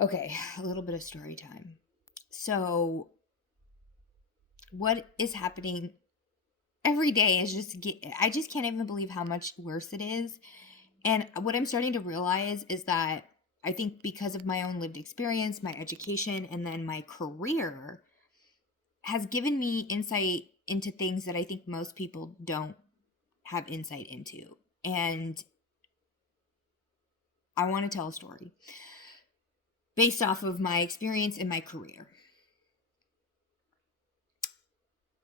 Okay, a little bit of story time. So, what is happening every day is I just can't even believe how much worse it is. And what I'm starting to realize is that I think because of my own lived experience, my education, and then my career has given me insight into things that I think most people don't have insight into. And I want to tell a story based off of my experience in my career.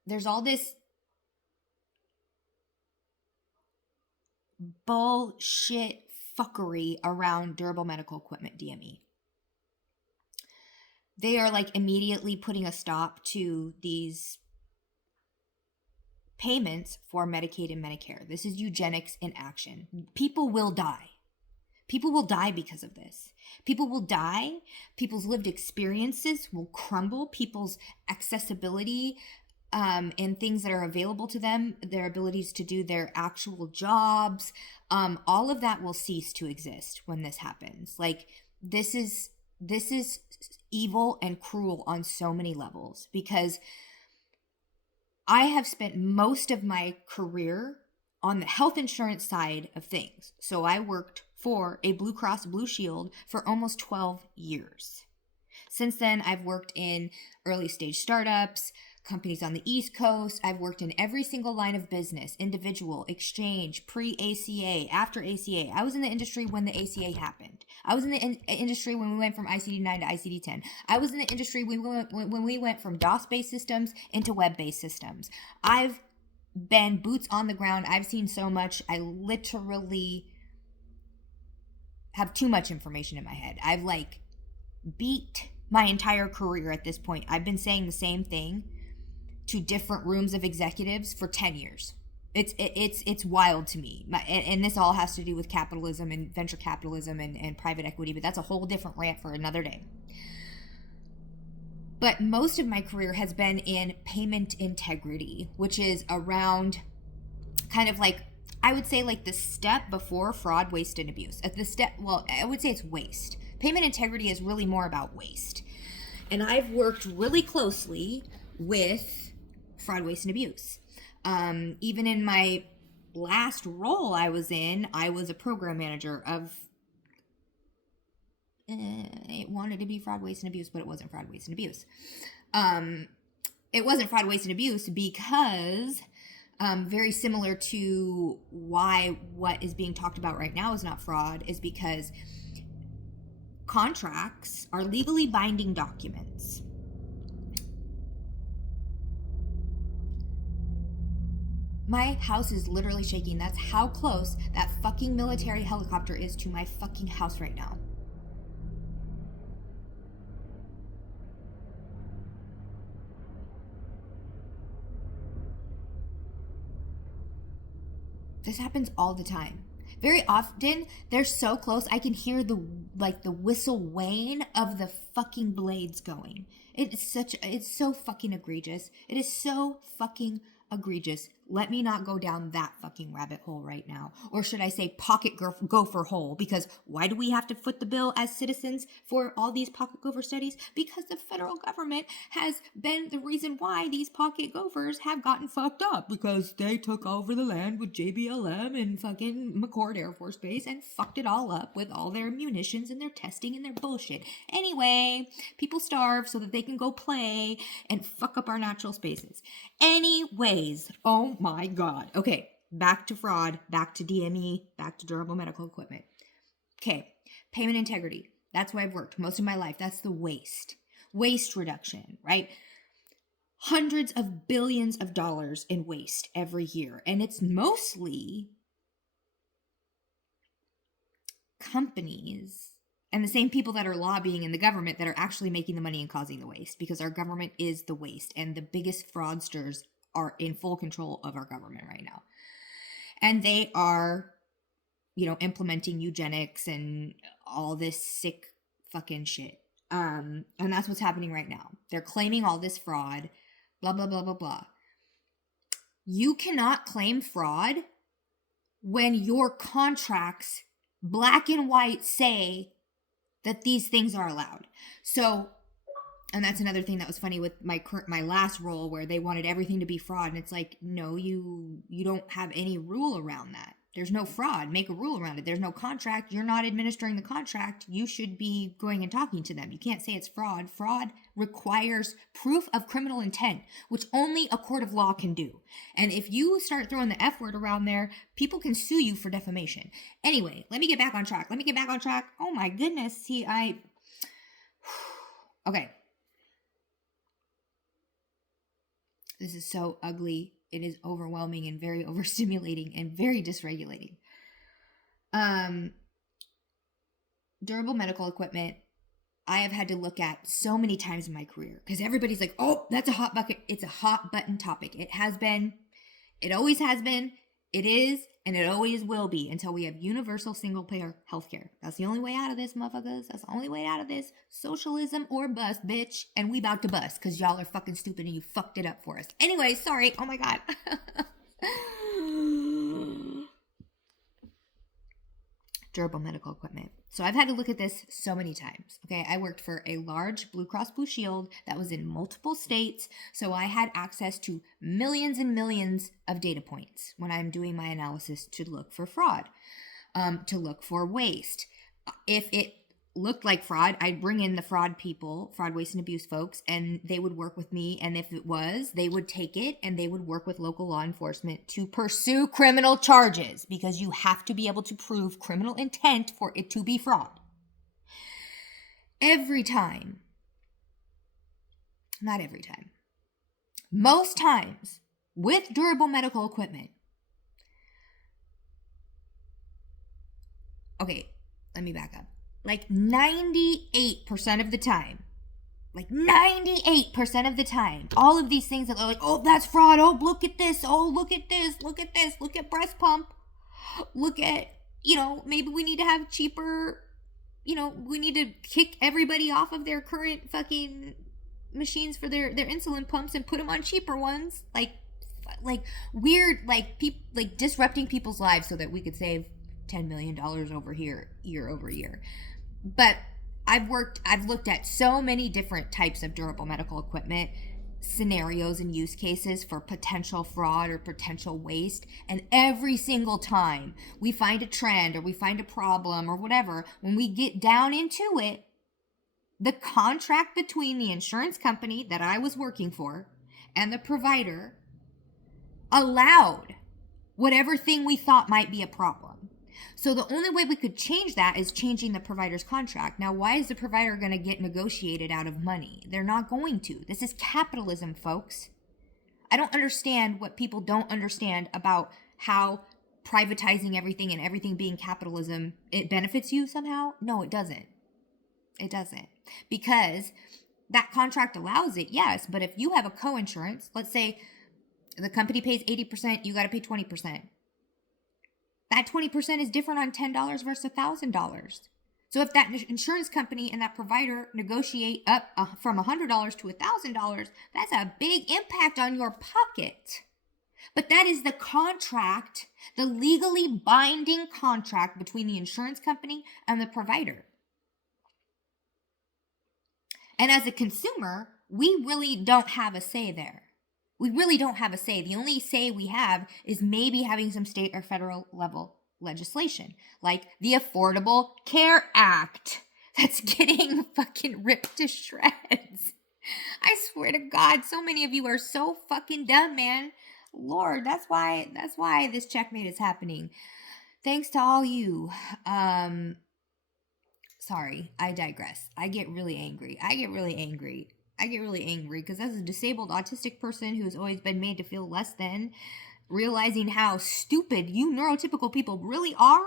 There's all this bullshit fuckery around durable medical equipment, DME. They are like immediately putting a stop to these payments for Medicaid and Medicare. This is eugenics in action. People will die. People will die because of this. People will die. People's lived experiences will crumble. People's accessibility and things that are available to them, their abilities to do their actual jobs, all of that will cease to exist when this happens. Like this is evil and cruel on so many levels, because I have spent most of my career on the health insurance side of things. So I worked for a Blue Cross Blue Shield for almost 12 years. Since then, I've worked in early stage startups, companies on the East Coast. I've worked in every single line of business, individual, exchange, pre-ACA, after ACA. I was in the industry when the ACA happened. I was in the industry when we went from ICD-9 to ICD-10. I was in the industry when we went from DOS-based systems into web-based systems. I've been boots on the ground. I've seen so much. I literally have too much information in my head. I've like beat my entire career at this point. I've been saying the same thing to different rooms of executives for 10 years. It's wild to me. And this all has to do with capitalism and venture capitalism and private equity, but that's a whole different rant for another day. But most of my career has been in payment integrity, which is around kind of like, I would say like the step before fraud, waste, and abuse. I would say it's waste. Payment integrity is really more about waste. And I've worked really closely with fraud, waste, and abuse. Even in my last role I was in, I was a program manager of, it wanted to be fraud, waste, and abuse, but it wasn't fraud, waste, and abuse. It wasn't fraud, waste, and abuse because very similar to why what is being talked about right now is not fraud, is because contracts are legally binding documents. My house is literally shaking. That's how close that fucking military helicopter is to my fucking house right now. This happens all the time. Very often, they're so close, I can hear the whistle wane of the fucking blades going. It's so fucking egregious. It is so fucking egregious. Let me not go down that fucking rabbit hole right now. Or should I say pocket gopher hole? Because why do we have to foot the bill as citizens for all these pocket gopher studies? Because the federal government has been the reason why these pocket gophers have gotten fucked up. Because they took over the land with JBLM and fucking McCord Air Force Base and fucked it all up with all their munitions and their testing and their bullshit. Anyway, people starve so that they can go play and fuck up our natural spaces. Anyways, oh my God. Okay, back to fraud, back to DME, back to durable medical equipment. Okay, payment integrity. That's where I've worked most of my life. That's the waste reduction, right? Hundreds of billions of dollars in waste every year. And it's mostly companies and the same people that are lobbying in the government that are actually making the money and causing the waste, because our government is the waste, and the biggest fraudsters are in full control of our government right now. And they are, implementing eugenics and all this sick fucking shit. And that's what's happening right now. They're claiming all this fraud, blah, blah, blah, blah, blah. You cannot claim fraud when your contracts, black and white, say that these things are allowed. So, and that's another thing that was funny with my last role, where they wanted everything to be fraud, and it's like, no, you don't have any rule around that. There's no fraud. Make a rule around it. There's no contract. You're not administering the contract. You should be going and talking to them. You can't say it's fraud. Fraud requires proof of criminal intent, which only a court of law can do. And if you start throwing the F word around there, people can sue you for defamation. Anyway, let me get back on track. Oh my goodness. Okay. This is so ugly. It is overwhelming and very overstimulating and very dysregulating. Durable medical equipment, I have had to look at so many times in my career, because everybody's like, oh, that's a hot bucket. It's a hot button topic. It has been. It always has been. It is. And it always will be until we have universal single-payer healthcare. That's the only way out of this, motherfuckers. That's the only way out of this. Socialism or bust, bitch. And we about to bust because y'all are fucking stupid and you fucked it up for us. Anyway, sorry. Oh my God. Durable medical equipment. So I've had to look at this so many times. Okay, I worked for a large Blue Cross Blue Shield that was in multiple states. So I had access to millions and millions of data points when I'm doing my analysis to look for fraud, to look for waste. If it looked like fraud, I'd bring in the fraud people, fraud, waste, and abuse folks, and they would work with me. And if it was, they would take it and they would work with local law enforcement to pursue criminal charges, because you have to be able to prove criminal intent for it to be fraud. Every time, not every time, most times with durable medical equipment. Okay, let me back up. Like 98% of the time, all of these things that are like, oh, that's fraud. Oh, look at this. Oh, look at this. Look at breast pump. Look at, maybe we need to have cheaper, we need to kick everybody off of their current fucking machines for their insulin pumps and put them on cheaper ones. Like weird, like disrupting people's lives so that we could save $10 million over here, year over year. But I've looked at so many different types of durable medical equipment, scenarios and use cases for potential fraud or potential waste. And every single time we find a trend or we find a problem or whatever, when we get down into it, the contract between the insurance company that I was working for and the provider allowed whatever thing we thought might be a problem. So the only way we could change that is changing the provider's contract. Now, why is the provider going to get negotiated out of money? They're not going to. This is capitalism, folks. I don't understand what people don't understand about how privatizing everything and everything being capitalism, it benefits you somehow. No, it doesn't. It doesn't. Because that contract allows it, yes. But if you have a co-insurance, let's say the company pays 80%, you got to pay 20%. That 20% is different on $10 versus $1,000. So if that insurance company and that provider negotiate up from $100 to $1,000, that's a big impact on your pocket. But that is the contract, the legally binding contract between the insurance company and the provider. And as a consumer, we really don't have a say there. We really don't have a say. The only say we have is maybe having some state or federal level legislation, like the Affordable Care Act that's getting fucking ripped to shreds. I swear to God, so many of you are so fucking dumb, man. Lord, that's why this checkmate is happening. Thanks to all you. Sorry, I digress. I get really angry because as a disabled autistic person who's always been made to feel less than, realizing how stupid you neurotypical people really are.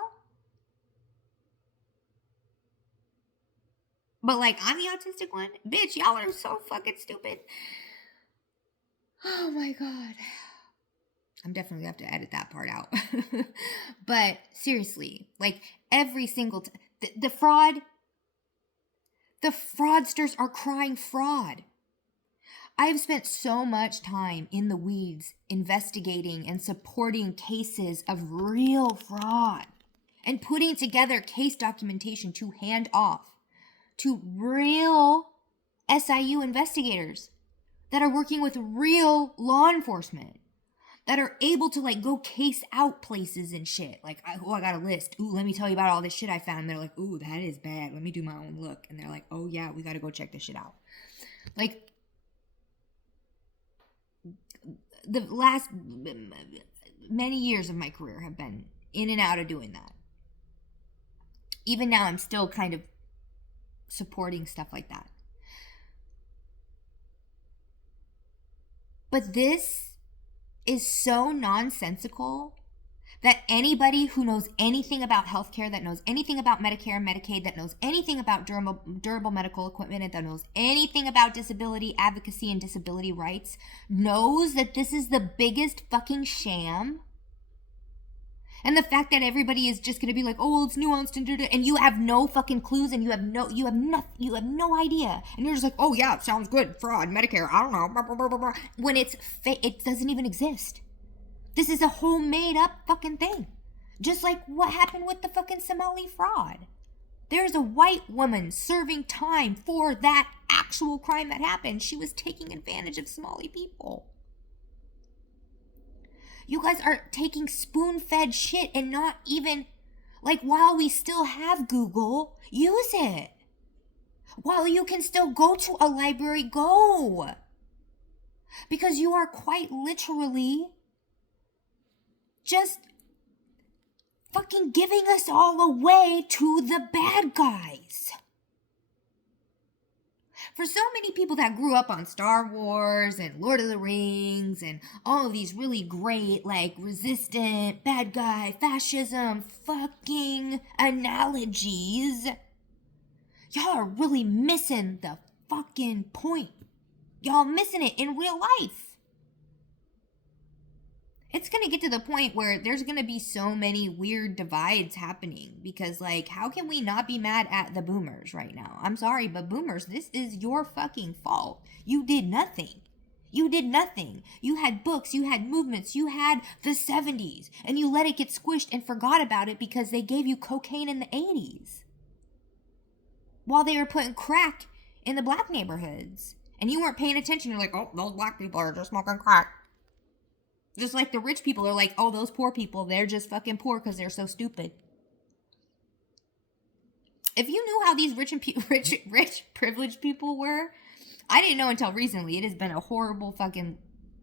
But I'm the autistic one. Bitch, y'all are so fucking stupid. Oh my God. I'm definitely have to edit that part out. But seriously, every single time, the fraudsters are crying fraud. I have spent so much time in the weeds investigating and supporting cases of real fraud and putting together case documentation to hand off to real SIU investigators that are working with real law enforcement, that are able to like go case out places and shit. Like, I got a list. Ooh, let me tell you about all this shit I found. And they're like, ooh, that is bad. Let me do my own look. And they're like, oh yeah, we got to go check this shit out. Like, the last many years of my career have been in and out of doing that. Even now, I'm still kind of supporting stuff like that. But this is so nonsensical that anybody who knows anything about healthcare, that knows anything about Medicare and Medicaid, that knows anything about durable medical equipment, and that knows anything about disability advocacy and disability rights, knows that this is the biggest fucking sham. And the fact that everybody is just going to be like, oh, it's nuanced and you have no fucking clues, and you have no idea. And you're just like, oh yeah, sounds good. Fraud, Medicare, I don't know. Blah, blah, blah, blah, blah. When it doesn't even exist. This is a whole made up fucking thing. Just like what happened with the fucking Somali fraud. There's a white woman serving time for that actual crime that happened. She was taking advantage of Somali people. You guys are taking spoon-fed shit and not even, like, while we still have Google, use it. While you can still go to a library, go. Because you are quite literally just fucking giving us all away to the bad guys. For so many people that grew up on Star Wars and Lord of the Rings and all of these really great, like, resistant, bad guy, fascism, fucking analogies, y'all are really missing the fucking point. Y'all missing it in real life. It's going to get to the point where there's going to be so many weird divides happening because, like, how can we not be mad at the boomers right now? I'm sorry, but boomers, this is your fucking fault. You did nothing. You did nothing. You had books, you had movements, you had the 70s, and you let it get squished and forgot about it because they gave you cocaine in the 80s. While they were putting crack in the black neighborhoods. And you weren't paying attention. You're like, oh, those black people are just smoking crack. Just like the rich people are like, oh, those poor people, they're just fucking poor because they're so stupid. If you knew how these rich privileged people were, I didn't know until recently. It has been a horrible fucking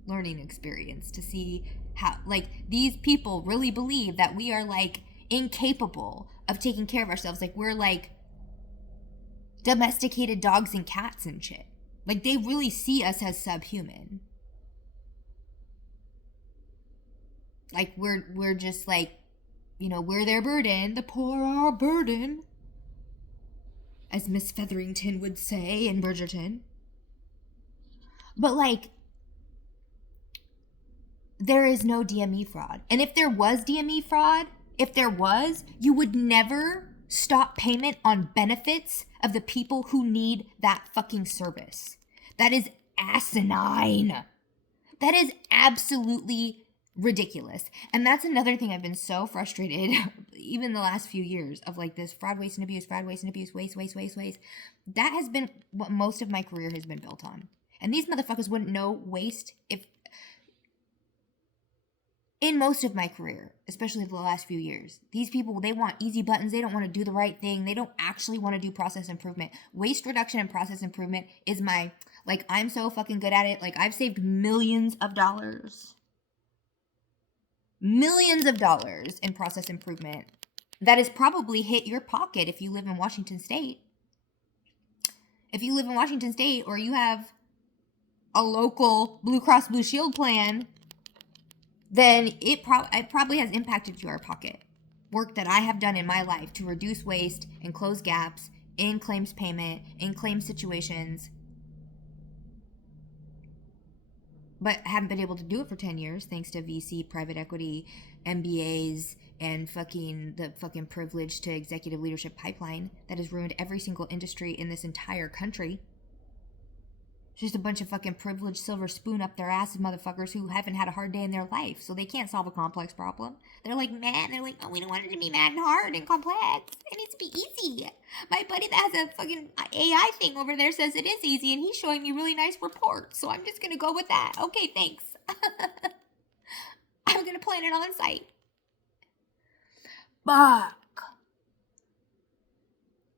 learning experience to see how, like, these people really believe that we are, like, incapable of taking care of ourselves. Like, we're, like, domesticated dogs and cats and shit. Like, they really see us as subhuman. Like, we're just like, you know, we're their burden. The poor are our burden. As Miss Featherington would say in Bridgerton. But, like, there is no DME fraud. And if there was DME fraud, you would never stop payment on benefits of the people who need that fucking service. That is asinine. That is absolutely ridiculous. And that's another thing I've been so frustrated, even the last few years, of like this fraud, waste, and abuse, waste. That has been what most of my career has been built on. And these motherfuckers wouldn't know waste if, in most of my career, especially the last few years, these people, they want easy buttons. They don't want to do the right thing. They don't actually want to do process improvement. Waste reduction and process improvement is my, like, I'm so fucking good at it. Like, I've saved millions of dollars in process improvement that has probably hit your pocket if you live in Washington State. If you live in Washington State or you have a local Blue Cross Blue Shield plan, then it probably has impacted your pocket. Work that I have done in my life to reduce waste and close gaps in claims payment, in claims situations, but haven't been able to do it for 10 years thanks to VC, private equity, MBAs, and the fucking privilege to executive leadership pipeline that has ruined every single industry in this entire country. Just a bunch of fucking privileged silver spoon up their asses motherfuckers who haven't had a hard day in their life, so they can't solve a complex problem. They're like mad. They're like, oh, we don't want it to be mad and hard and complex. It needs to be easy. My buddy that has a fucking AI thing over there says it is easy, and he's showing me really nice reports, so I'm just gonna go with that. Okay, thanks. I'm gonna plan it on site. Fuck.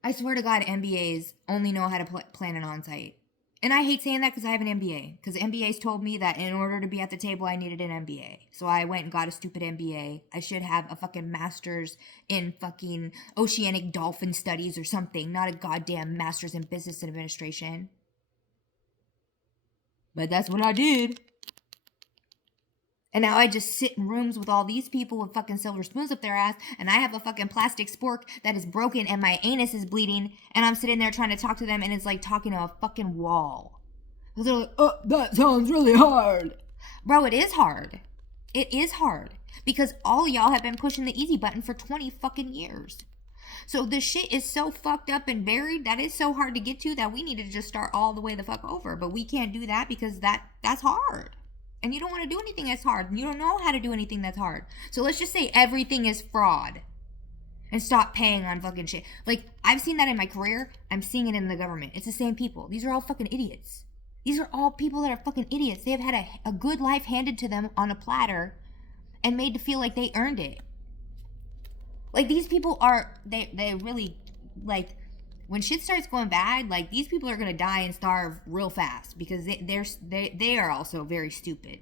I swear to God, MBAs only know how to plan an on-site. And I hate saying that because I have an MBA. Because MBAs told me that in order to be at the table, I needed an MBA. So I went and got a stupid MBA. I should have a fucking master's in fucking oceanic dolphin studies or something. Not a goddamn master's in business administration. But that's what I did. And now I just sit in rooms with all these people with fucking silver spoons up their ass, and I have a fucking plastic spork that is broken and my anus is bleeding, and I'm sitting there trying to talk to them, and it's like talking to a fucking wall. They're like, oh, that sounds really hard. Bro, it is hard. It is hard. Because all of y'all have been pushing the easy button for 20 fucking years. So this shit is so fucked up and buried that it's so hard to get to that we need to just start all the way the fuck over. But we can't do that because that's hard. And you don't want to do anything that's hard. And you don't know how to do anything that's hard. So let's just say everything is fraud. And stop paying on fucking shit. Like, I've seen that in my career. I'm seeing it in the government. It's the same people. These are all fucking idiots. These are all people that are fucking idiots. They have had a good life handed to them on a platter and made to feel like they earned it. Like, these people are, they really, like, when shit starts going bad, like, these people are gonna die and starve real fast because they are also very stupid.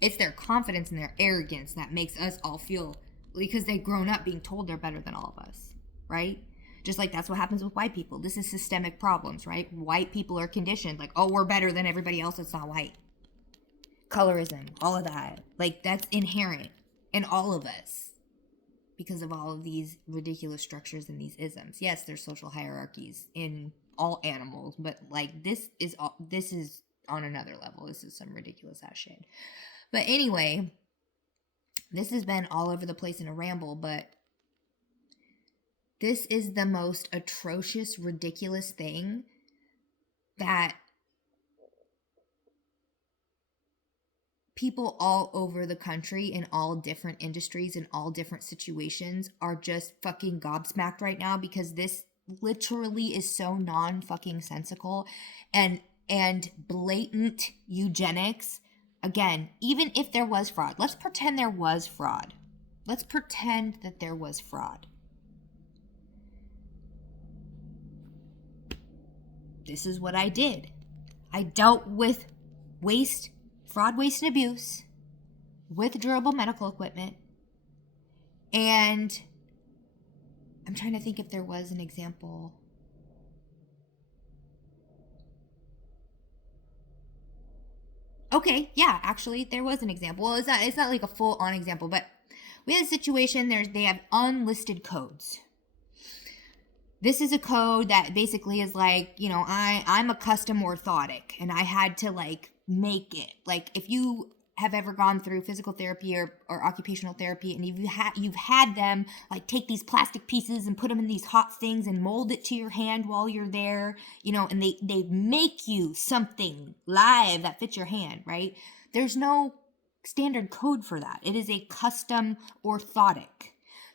It's their confidence and their arrogance that makes us all feel, because they've grown up being told they're better than all of us, right? Just like that's what happens with white people. This is systemic problems, right? White people are conditioned, like, oh, we're better than everybody else that's not white. Colorism, all of that. Like, that's inherent in all of us. Because of all of these ridiculous structures and these isms. Yes, there's social hierarchies in all animals, but like this is on another level. This is some ridiculous ass shit. But anyway, this has been all over the place in a ramble, but this is the most atrocious, ridiculous thing that people all over the country in all different industries in all different situations are just fucking gobsmacked right now because this literally is so non-fucking sensical and blatant eugenics. Again, even if there was fraud, let's pretend there was fraud. Let's pretend that there was fraud. This is what I did. I dealt with fraud, waste, and abuse with durable medical equipment. And I'm trying to think if there was an example. Okay, yeah, actually, there was an example. Well, it's not like a full-on example, but we had a situation, they have unlisted codes. This is a code that basically is like, you know, I'm a custom orthotic, and I had to, like, make it. Like, if you have ever gone through physical therapy or occupational therapy, and you've had them, like, take these plastic pieces and put them in these hot things and mold it to your hand while you're there, you know, and they make you something live that fits your hand, right? There's no standard code for that. It is a custom orthotic.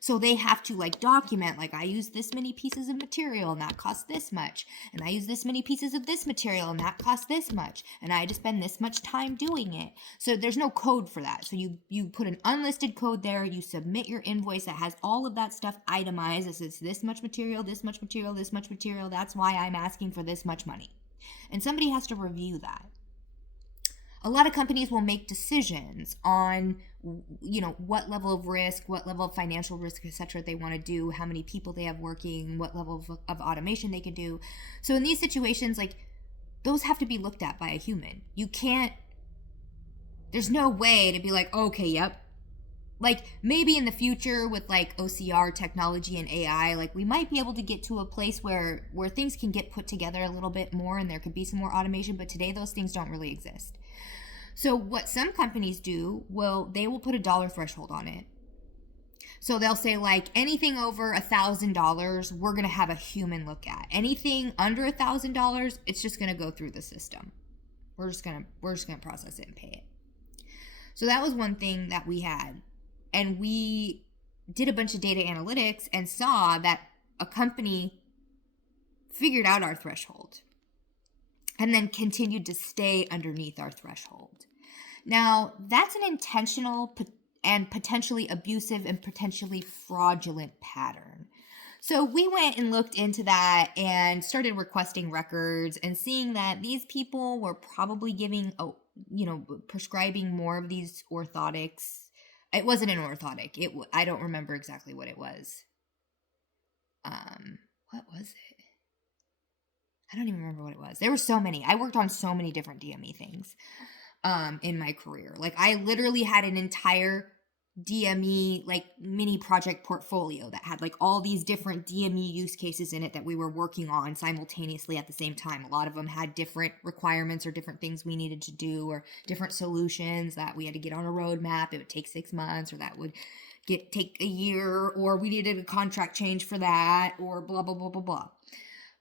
So they have to, like, document, like, I use this many pieces of material and that costs this much. And I use this many pieces of this material and that costs this much. And I had to spend this much time doing it. So there's no code for that. So you put an unlisted code there. You submit your invoice that has all of that stuff itemized. It's this much material, this much material, this much material. That's why I'm asking for this much money. And somebody has to review that. A lot of companies will make decisions on, you know, what level of risk, what level of financial risk, etc. they want to do, how many people they have working, what level of automation they can do. So in these situations, like, those have to be looked at by a human. You can't, there's no way to be like, okay, yep. Like, maybe in the future with, like, OCR technology and AI, like, we might be able to get to a place where things can get put together a little bit more and there could be some more automation, but today those things don't really exist. So what some companies do, they will put a dollar threshold on it. So they'll say like anything over $1,000, we're going to have a human look at. Anything under $1,000, it's just going to go through the system. We're just going to process it and pay it. So that was one thing that we had. And we did a bunch of data analytics and saw that a company figured out our threshold and then continued to stay underneath our threshold. Now, that's an intentional and potentially abusive and potentially fraudulent pattern. So we went and looked into that and started requesting records and seeing that these people were probably prescribing more of these orthotics. It wasn't an orthotic. I don't remember exactly what it was. What was it? I don't even remember what it was. There were so many. I worked on so many different DME things in my career. Like I literally had an entire DME like mini project portfolio that had like all these different DME use cases in it that we were working on simultaneously at the same time. A lot of them had different requirements or different things we needed to do or different solutions that we had to get on a roadmap. It would take 6 months or that would take a year, or we needed a contract change for that, or blah, blah, blah, blah, blah.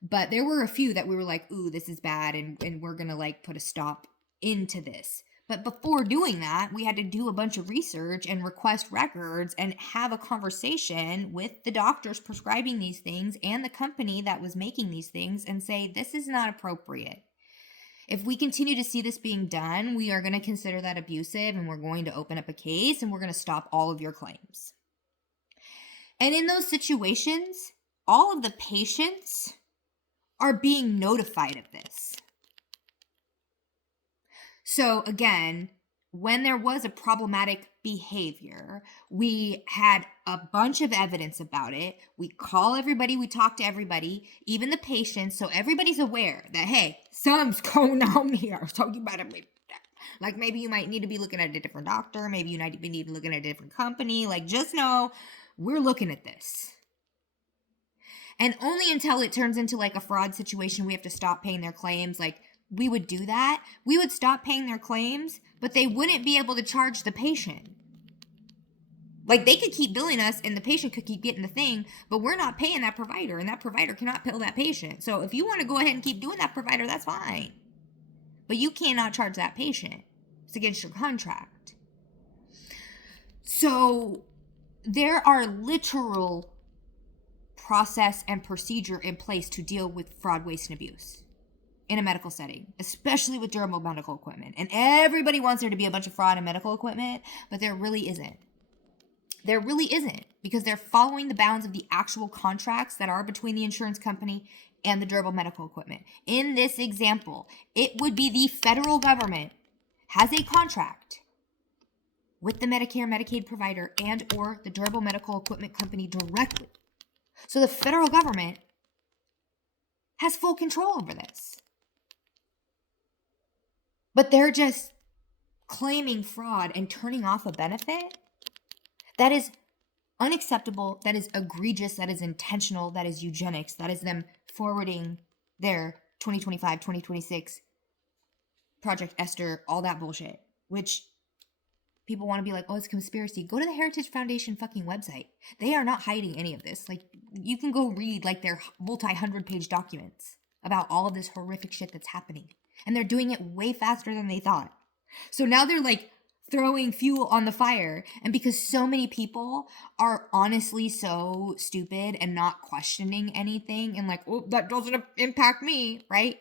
But there were a few that we were like, ooh, this is bad, and we're going to like put a stop into this. But before doing that, we had to do a bunch of research and request records and have a conversation with the doctors prescribing these things and the company that was making these things and say, this is not appropriate. If we continue to see this being done, we are going to consider that abusive and we're going to open up a case and we're going to stop all of your claims. And in those situations, all of the patients are being notified of this. So again, when there was a problematic behavior, we had a bunch of evidence about it. We call everybody, we talk to everybody, even the patients, so everybody's aware that, hey, something's going on here. So you better be, like, maybe you might need to be looking at a different doctor. Maybe you need to be looking at a different company. Like, just know we're looking at this. And only until it turns into like a fraud situation, we have to stop paying their claims. Like, we would do that. We would stop paying their claims, but they wouldn't be able to charge the patient. Like, they could keep billing us and the patient could keep getting the thing, but we're not paying that provider and that provider cannot bill that patient. So if you want to go ahead and keep doing that provider, that's fine. But you cannot charge that patient. It's against your contract. So there are literal process and procedure in place to deal with fraud, waste, and abuse in a medical setting, especially with durable medical equipment. And everybody wants there to be a bunch of fraud in medical equipment, but there really isn't. There really isn't, because they're following the bounds of the actual contracts that are between the insurance company and the durable medical equipment. In this example, it would be the federal government has a contract with the Medicare, Medicaid provider and or the durable medical equipment company directly. So the federal government has full control over this. But they're just claiming fraud and turning off a benefit that is unacceptable, that is egregious, that is intentional, that is eugenics, that is them forwarding their 2025, 2026 Project Esther, all that bullshit, which people want to be like, oh, it's conspiracy. Go to the Heritage Foundation fucking website. They are not hiding any of this. Like, you can go read like their multi-100-page documents about all of this horrific shit that's happening. And they're doing it way faster than they thought. So now they're like throwing fuel on the fire. And because so many people are honestly so stupid and not questioning anything and like, oh, that doesn't impact me, right?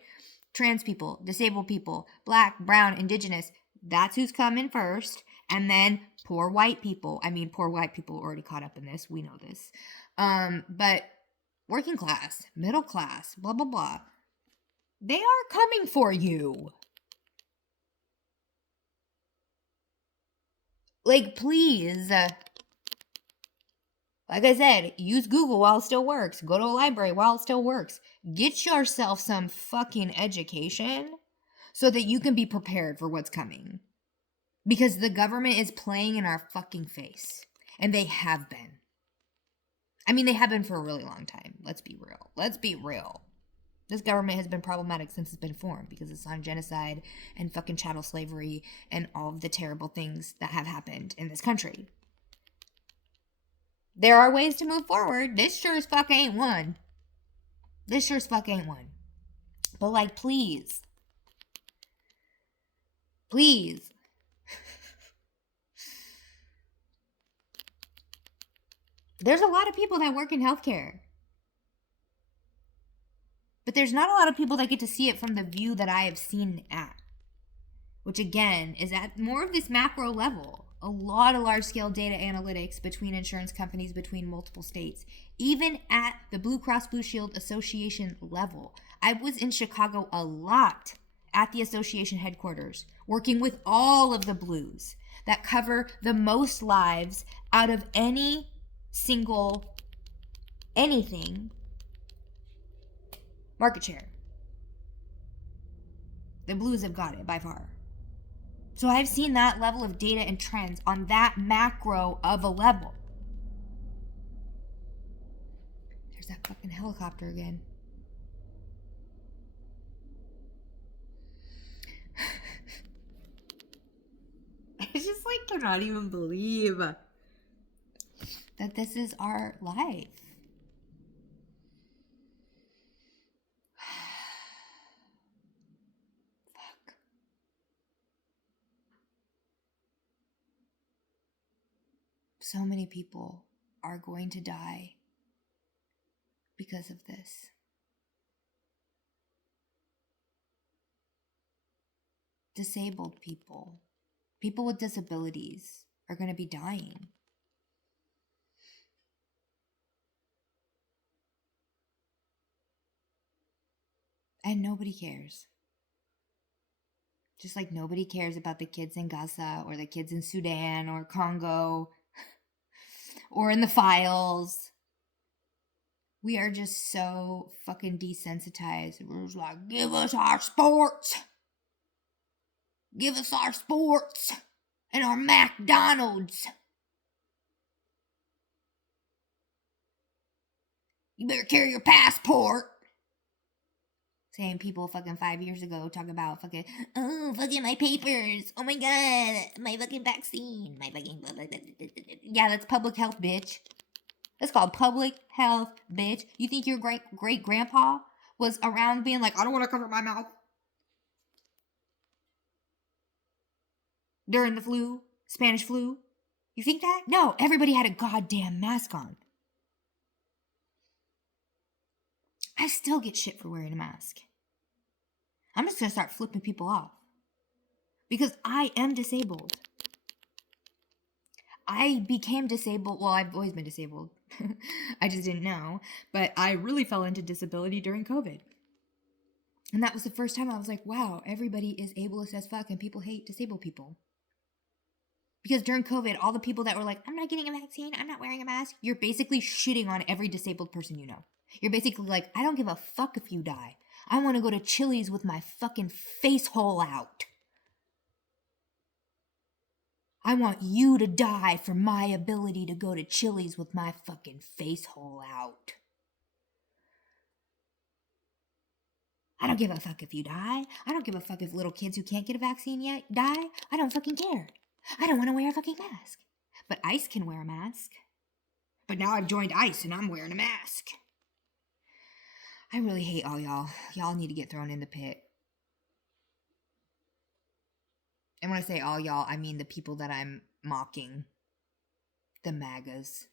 Trans people, disabled people, black, brown, indigenous, that's who's coming first. And then poor white people. I mean, poor white people already caught up in this. We know this. But working class, middle class, blah, blah, blah. They are coming for you. Like, please. Like I said, use Google while it still works. Go to a library while it still works. Get yourself some fucking education so that you can be prepared for what's coming. Because the government is playing in our fucking face. And they have been. I mean, they have been for a really long time. Let's be real. Let's be real. This government has been problematic since it's been formed because it's on genocide and fucking chattel slavery and all of the terrible things that have happened in this country. There are ways to move forward. This sure as fuck ain't one. But like, please. There's a lot of people that work in healthcare. But there's not a lot of people that get to see it from the view that I have seen it at. Which again is at more of this macro level. A lot of large-scale data analytics between insurance companies, between multiple states. Even at the Blue Cross Blue Shield Association level. I was in Chicago a lot at the association headquarters, working with all of the blues that cover the most lives out of any single anything market share. The blues have got it by far. So I've seen that level of data and trends on that macro of a level. There's that fucking helicopter again. I just like cannot even believe that this is our life. Fuck. So many people are going to die because of this. Disabled people, people with disabilities are going to be dying. And nobody cares. Just like nobody cares about the kids in Gaza or the kids in Sudan or Congo or in the files. We are just so fucking desensitized. We're just like, give us our sports. Give us our sports and our McDonald's. You better carry your passport. Same people fucking 5 years ago talk about fucking, oh, fucking my papers. Oh my god, my fucking vaccine. My fucking, yeah, that's public health, bitch. That's called public health, bitch. You think your great grandpa was around being like, I don't want to cover my mouth during the flu, Spanish flu? You think that? No, everybody had a goddamn mask on. I still get shit for wearing a mask. I'm just going to start flipping people off. Because I am disabled. I became disabled. Well, I've always been disabled. I just didn't know. But I really fell into disability during COVID. And that was the first time I was like, wow, everybody is ableist as fuck and people hate disabled people. Because during COVID, all the people that were like, I'm not getting a vaccine, I'm not wearing a mask, you're basically shitting on every disabled person you know. You're basically like, I don't give a fuck if you die. I want to go to Chili's with my fucking face hole out. I want you to die for my ability to go to Chili's with my fucking face hole out. I don't give a fuck if you die. I don't give a fuck if little kids who can't get a vaccine yet die. I don't fucking care. I don't want to wear a fucking mask. But ICE can wear a mask. But now I've joined ICE and I'm wearing a mask. I really hate all y'all. Y'all need to get thrown in the pit. And when I say all y'all, I mean the people that I'm mocking. The MAGAs.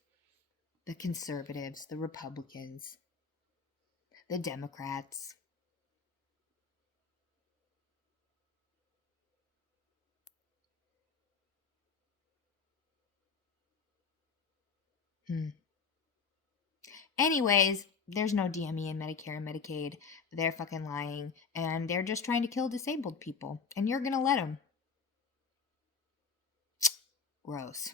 The conservatives. The Republicans. The Democrats. Anyways, there's no DME in Medicare and Medicaid. They're fucking lying. And they're just trying to kill disabled people. And you're gonna let them. Gross.